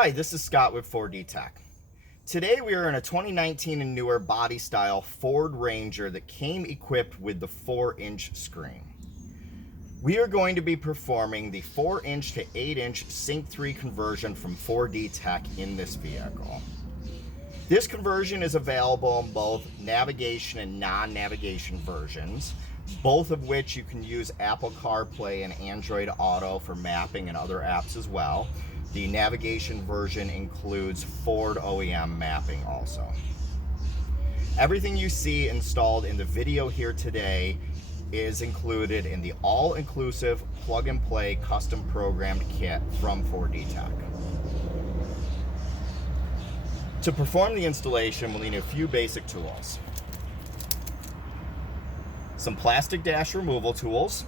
Hi, this is Scott with 4D Tech. Today we are in a 2019 and newer body style Ford Ranger that came equipped with the 4-inch screen. We are going to be performing the 4-inch to 8-inch Sync 3 conversion from 4D Tech in this vehicle. This conversion is available in both navigation and non-navigation versions, both of which you can use Apple CarPlay and Android Auto for mapping and other apps as well. The navigation version includes Ford OEM mapping also. Everything you see installed in the video here today is included in the all-inclusive plug-and-play custom programmed kit from 4D Tech. To perform the installation, we'll need a few basic tools. Some plastic dash removal tools,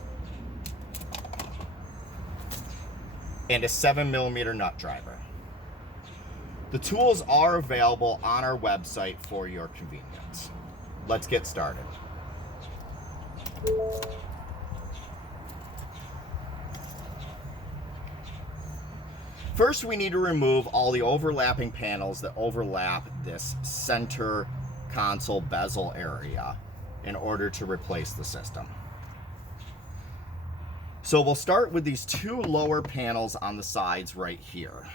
and a 7mm nut driver. The tools are available on our website for your convenience. Let's get started. First, we need to remove all the overlapping panels that overlap this center console bezel area in order to replace the system. So we'll start with these two lower panels on the sides right here.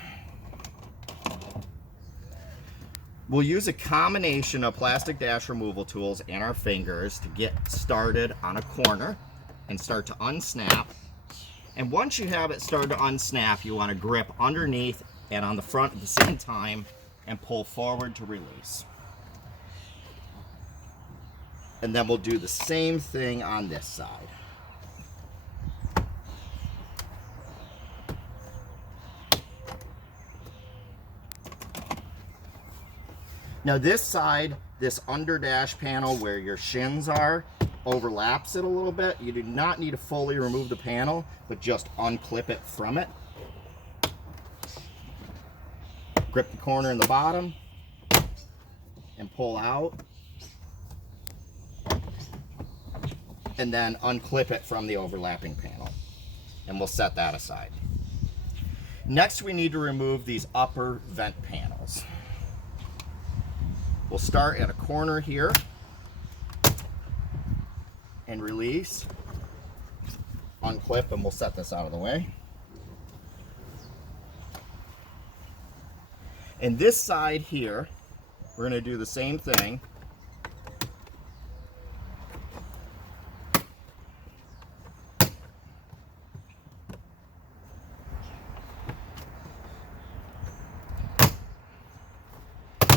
We'll use a combination of plastic dash removal tools and our fingers to get started on a corner and start to unsnap. And once you have it started to unsnap, you want to grip underneath and on the front at the same time and pull forward to release. And then we'll do the same thing on this side. Now this side, this under dash panel where your shins are, overlaps it a little bit. You do not need to fully remove the panel, but just unclip it from it. Grip the corner in the bottom and pull out. And then unclip it from the overlapping panel. And we'll set that aside. Next, we need to remove these upper vent panels. We'll start at a corner here and release, unclip, and we'll set this out of the way. And this side here, we're going to do the same thing.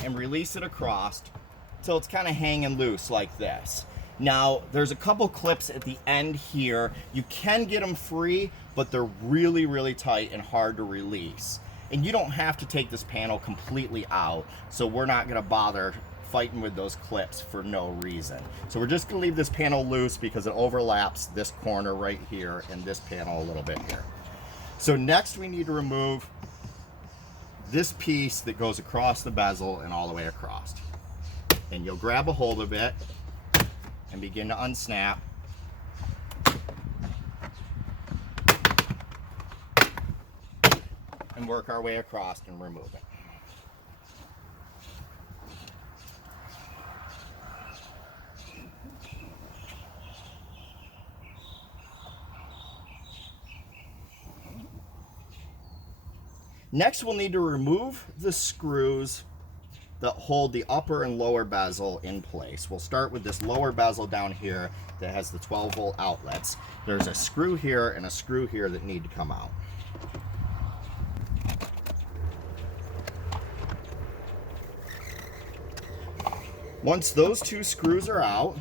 And release it across till it's kind of hanging loose like this. Now, there's a couple clips at the end here. You can get them free, but they're really, really tight and hard to release. And you don't have to take this panel completely out, so we're not gonna bother fighting with those clips for no reason. So we're just gonna leave this panel loose because it overlaps this corner right here and this panel a little bit here. So next we need to remove this piece that goes across the bezel and all the way across. And you'll grab a hold of it and begin to unsnap. And work our way across and remove it. Next, we'll need to remove the screws that hold the upper and lower bezel in place. We'll start with this lower bezel down here that has the 12-volt outlets. There's a screw here and a screw here that need to come out. Once those two screws are out,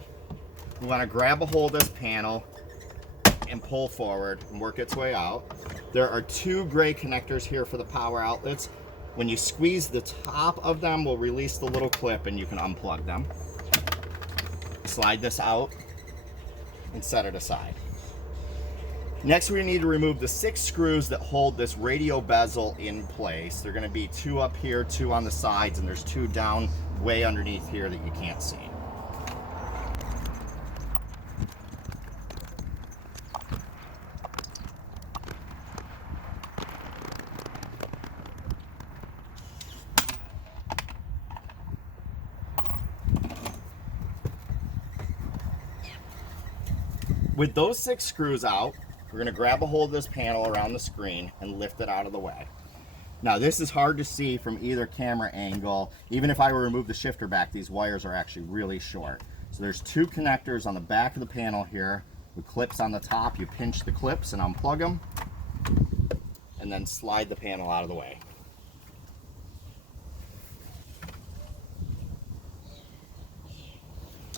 we want to grab a hold of this panel and pull forward and work its way out. There are two gray connectors here for the power outlets. When you squeeze the top of them, we'll release the little clip and you can unplug them. Slide this out and set it aside. Next, we need to remove the 6 screws that hold this radio bezel in place. They're going to be 2 up here, 2 on the sides, and there's 2 down way underneath here that you can't see. With those 6 screws out, we're going to grab a hold of this panel around the screen and lift it out of the way. Now this is hard to see from either camera angle. Even if I were to remove the shifter back, these wires are actually really short. So there's 2 connectors on the back of the panel here with clips on the top. You pinch the clips and unplug them, and then slide the panel out of the way.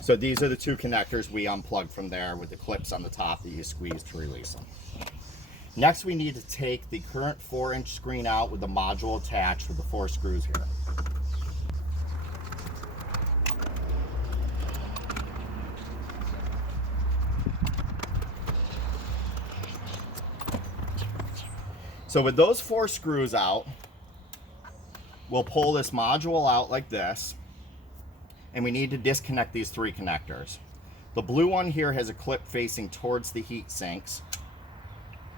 So these are the 2 connectors we unplugged from there with the clips on the top that you squeeze to release them. Next, we need to take the current 4-inch screen out with the module attached with the 4 screws here. So with those 4 screws out, we'll pull this module out like this, and we need to disconnect these 3 connectors. The blue one here has a clip facing towards the heat sinks,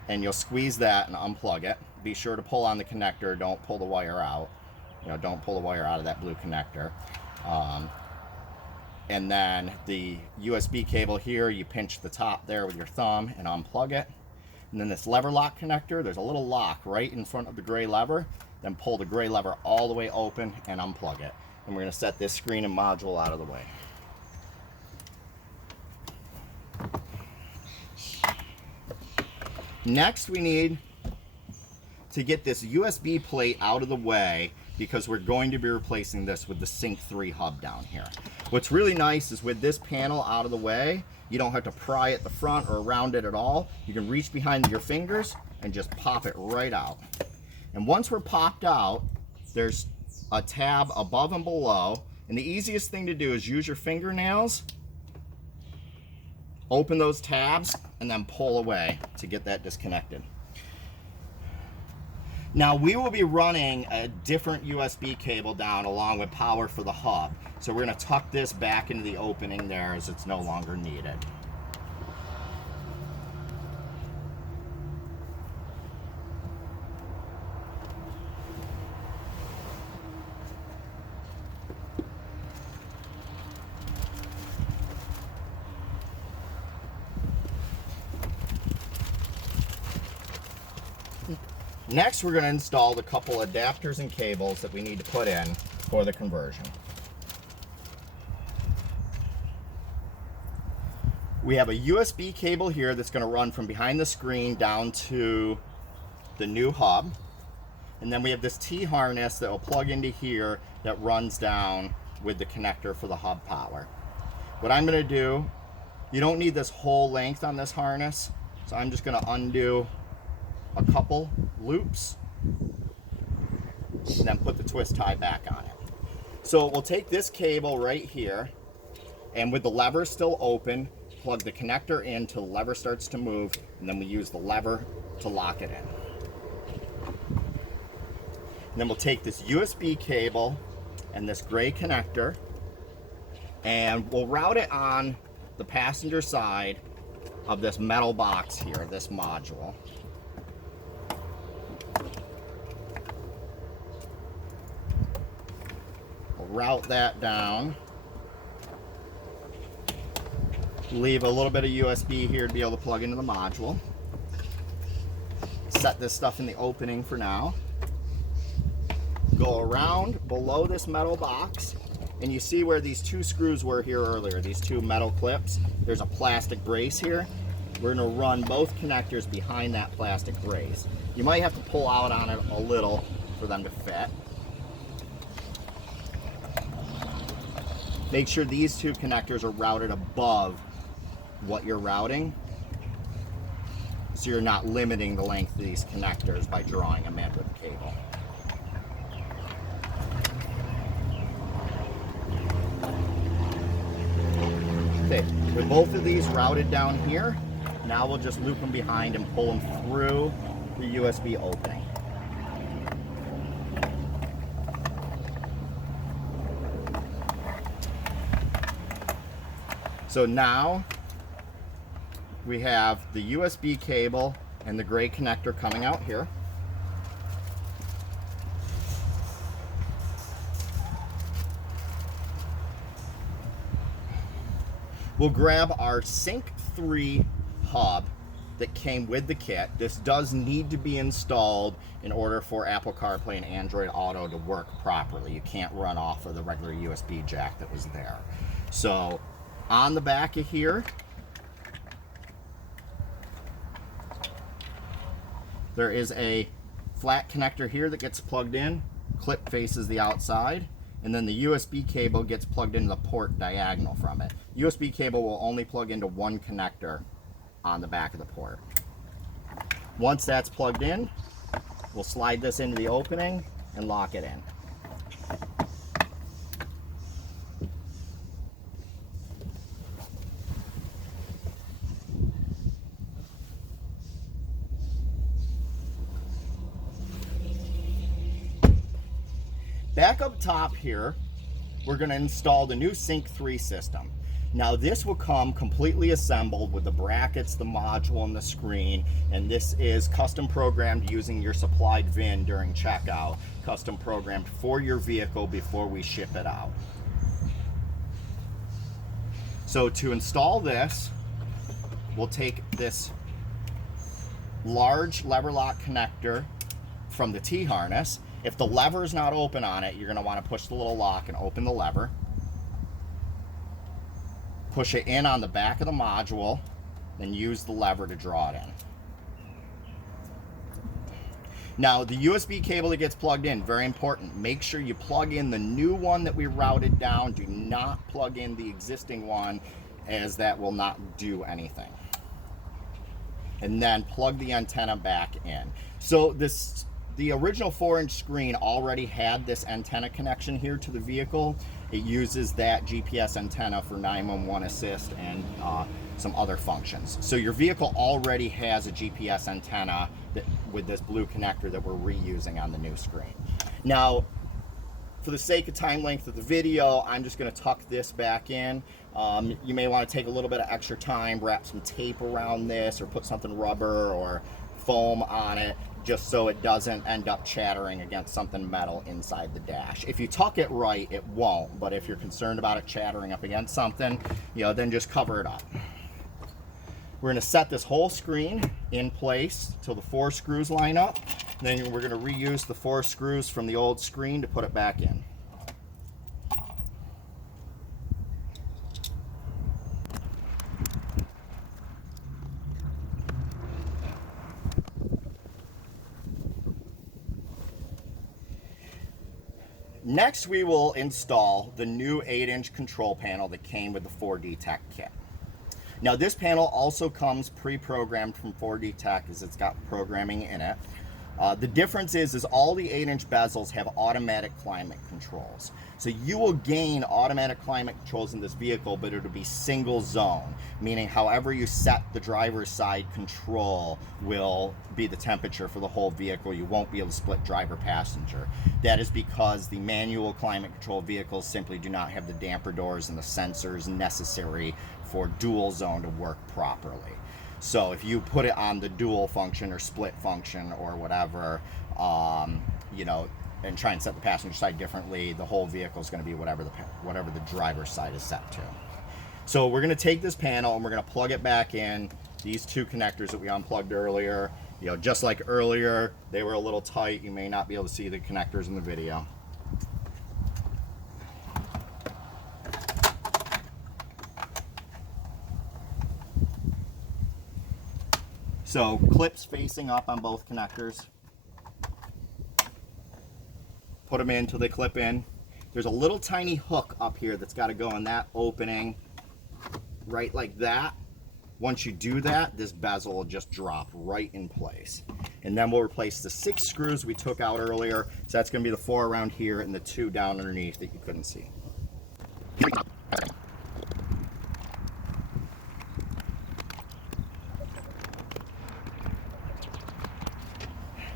and you'll squeeze that and unplug it. Be sure to pull on the connector, don't pull the wire out. Don't pull the wire out of that blue connector. And then the USB cable here, you pinch the top there with your thumb and unplug it. And then this lever lock connector, there's a little lock right in front of the gray lever. Then pull the gray lever all the way open and unplug it. And we're going to set this screen and module out of the way. Next, we need to get this USB plate out of the way because we're going to be replacing this with the Sync 3 hub down here. What's really nice is with this panel out of the way, you don't have to pry at the front or around it at all. You can reach behind your fingers and just pop it right out. And once we're popped out, there's a tab above and below. And the easiest thing to do is use your fingernails, open those tabs, and then pull away to get that disconnected. Now we will be running a different USB cable down along with power for the hub. So we're going to tuck this back into the opening there as it's no longer needed. Next, we're going to install the couple adapters and cables that we need to put in for the conversion. We have a USB cable here that's going to run from behind the screen down to the new hub. And then we have this T-harness that will plug into here that runs down with the connector for the hub power. What I'm going to do, you don't need this whole length on this harness, so I'm just going to undo a couple loops and then put the twist tie back on it. So we'll take this cable right here, and with the lever still open, plug the connector in till the lever starts to move, and then we use the lever to lock it in. And then we'll take this USB cable and this gray connector, and we'll route it on the passenger side of this metal box here, this module. Route that down. Leave a little bit of USB here to be able to plug into the module. Set this stuff in the opening for now. Go around below this metal box, and you see where these 2 screws were here earlier, these 2 metal clips. There's a plastic brace here. We're going to run both connectors behind that plastic brace. You might have to pull out on it a little for them to fit. Make sure these 2 connectors are routed above what you're routing, so you're not limiting the length of these connectors by drawing them in with the cable. Okay, with both of these routed down here, now we'll just loop them behind and pull them through the USB opening. So now we have the USB cable and the gray connector coming out here. We'll grab our Sync 3 hub that came with the kit. This does need to be installed in order for Apple CarPlay and Android Auto to work properly. You can't run off of the regular USB jack that was there. So on the back of here, there is a flat connector here that gets plugged in. Clip faces the outside, and then the USB cable gets plugged into the port diagonal from it. USB cable will only plug into one connector on the back of the port. Once that's plugged in, we'll slide this into the opening and lock it in. Back up top here, we're going to install the new Sync 3 system. Now this will come completely assembled with the brackets, the module, and the screen, and this is custom programmed using your supplied VIN during checkout, custom programmed for your vehicle before we ship it out. So to install this, we'll take this large lever lock connector from the T-harness. If the lever is not open on it, you're going to want to push the little lock and open the lever. Push it in on the back of the module, then use the lever to draw it in. Now, the USB cable that gets plugged in, very important. Make sure you plug in the new one that we routed down. Do not plug in the existing one, as that will not do anything. And then plug the antenna back in. So the original 4-inch screen already had this antenna connection here to the vehicle. It uses that GPS antenna for 911 assist and some other functions. So your vehicle already has a GPS antenna with this blue connector that we're reusing on the new screen. Now, for the sake of time length of the video, I'm just going to tuck this back in. You may want to take a little bit of extra time, wrap some tape around this, or put something rubber or foam on it, just so it doesn't end up chattering against something metal inside the dash. If you tuck it right, it won't, but if you're concerned about it chattering up against something, then just cover it up. We're going to set this whole screen in place till the 4 screws line up. Then we're going to reuse the 4 screws from the old screen to put it back in. Next, we will install the new 8-inch control panel that came with the 4D Tech kit. Now, this panel also comes pre-programmed from 4D Tech, as it's got programming in it. The difference is all the 8-inch bezels have automatic climate controls. So you will gain automatic climate controls in this vehicle, but it'll be single zone, meaning however you set the driver's side control will be the temperature for the whole vehicle. You won't be able to split driver passenger. That is because the manual climate control vehicles simply do not have the damper doors and the sensors necessary for dual zone to work properly. So if you put it on the dual function or split function or whatever, and try and set the passenger side differently, the whole vehicle is going to be whatever the driver's side is set to. So we're going to take this panel and we're going to plug it back in. These 2 connectors that we unplugged earlier, just like earlier, they were a little tight. You may not be able to see the connectors in the video. So clips facing up on both connectors. Put them in until they clip in. There's a little tiny hook up here that's got to go in that opening right like that. Once you do that, this bezel will just drop right in place. And then we'll replace the 6 screws we took out earlier. So that's going to be the 4 around here and the 2 down underneath that you couldn't see.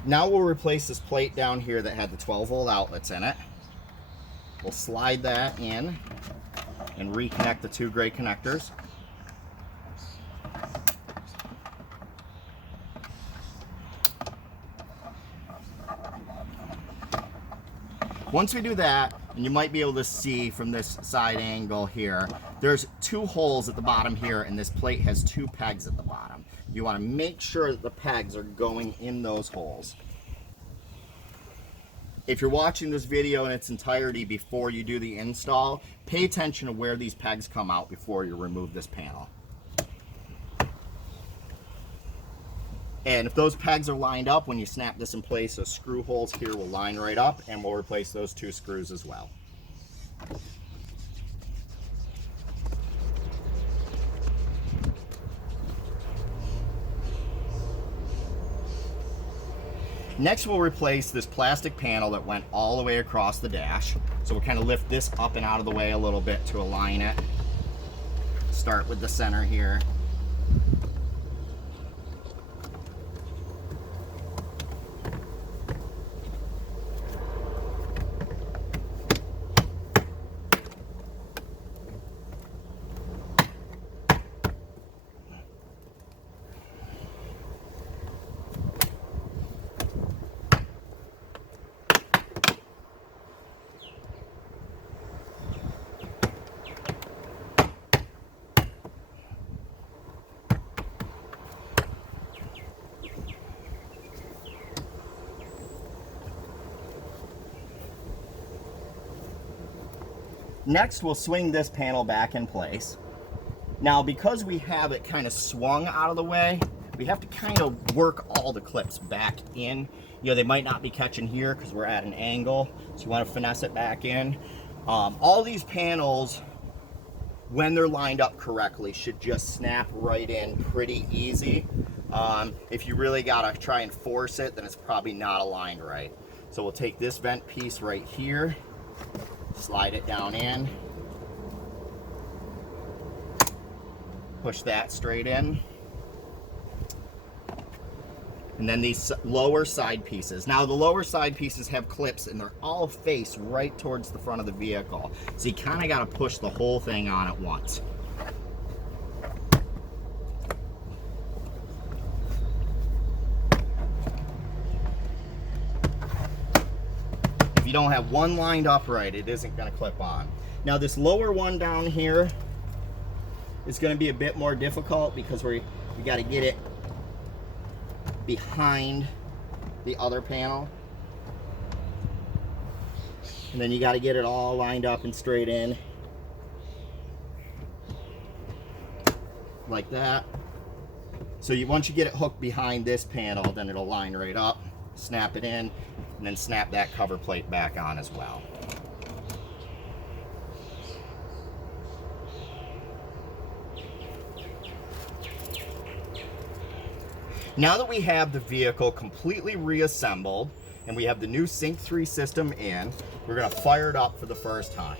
Now we'll replace this plate down here that had the 12-volt outlets in it. We'll slide that in and reconnect the 2 gray connectors. Once we do that, and you might be able to see from this side angle here, there's 2 holes at the bottom here, and this plate has 2 pegs at the bottom. You want to make sure that the pegs are going in those holes. If you're watching this video in its entirety before you do the install, pay attention to where these pegs come out before you remove this panel. And if those pegs are lined up, when you snap this in place, those screw holes here will line right up, and we'll replace those 2 screws as well. Next, we'll replace this plastic panel that went all the way across the dash. So we'll kind of lift this up and out of the way a little bit to align it. Start with the center here. Next, we'll swing this panel back in place. Now, because we have it kind of swung out of the way, we have to kind of work all the clips back in. You know, they might not be catching here because we're at an angle, so you want to finesse it back in. All these panels, when they're lined up correctly, should just snap right in pretty easy. If you really got to try and force it, then it's probably not aligned right. So we'll take this vent piece right here, slide it down in, push that straight in, and then these lower side pieces. Now the lower side pieces have clips and they're all faced right towards the front of the vehicle, so you kind of got to push the whole thing on at once. If you don't have one lined up right, it isn't going to clip on. Now this lower one down here is going to be a bit more difficult because we got to get it behind the other panel, and then you got to get it all lined up and straight in like that. So once you get it hooked behind this panel, then it'll line right up. Snap it in, and then snap that cover plate back on as well. Now that we have the vehicle completely reassembled and we have the new Sync 3 system in, we're going to fire it up for the first time.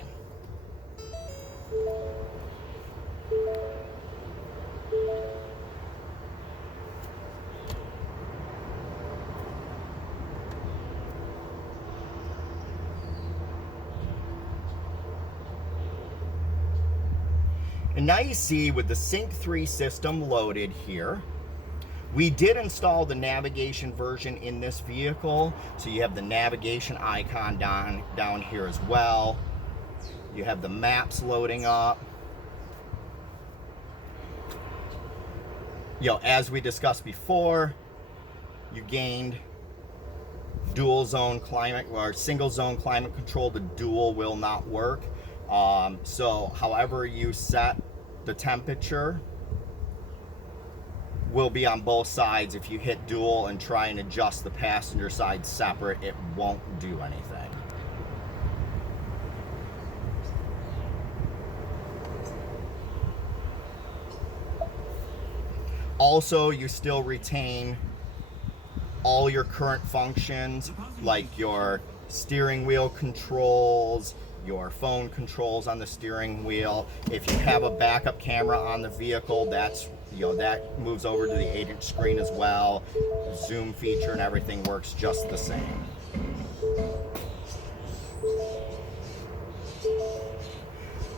And now you see with the Sync 3 system loaded here, we did install the navigation version in this vehicle. So you have the navigation icon down here as well. You have the maps loading up. You know, as we discussed before, you gained dual zone climate or single zone climate control. The dual will not work. So however you set the temperature will be on both sides. If you hit dual and try and adjust the passenger side separate, it won't do anything. Also, you still retain all your current functions, like your steering wheel controls, your phone controls on the steering wheel. If you have a backup camera on the vehicle, that moves over to the 8-inch screen as well. The zoom feature and everything works just the same.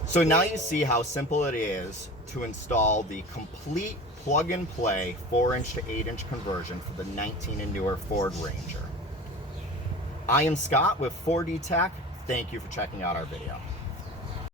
So now you see how simple it is to install the complete plug-and-play 4-inch to 8-inch conversion for the 19 and newer Ford Ranger. I am Scott with 4D Tech. Thank you for checking out our video.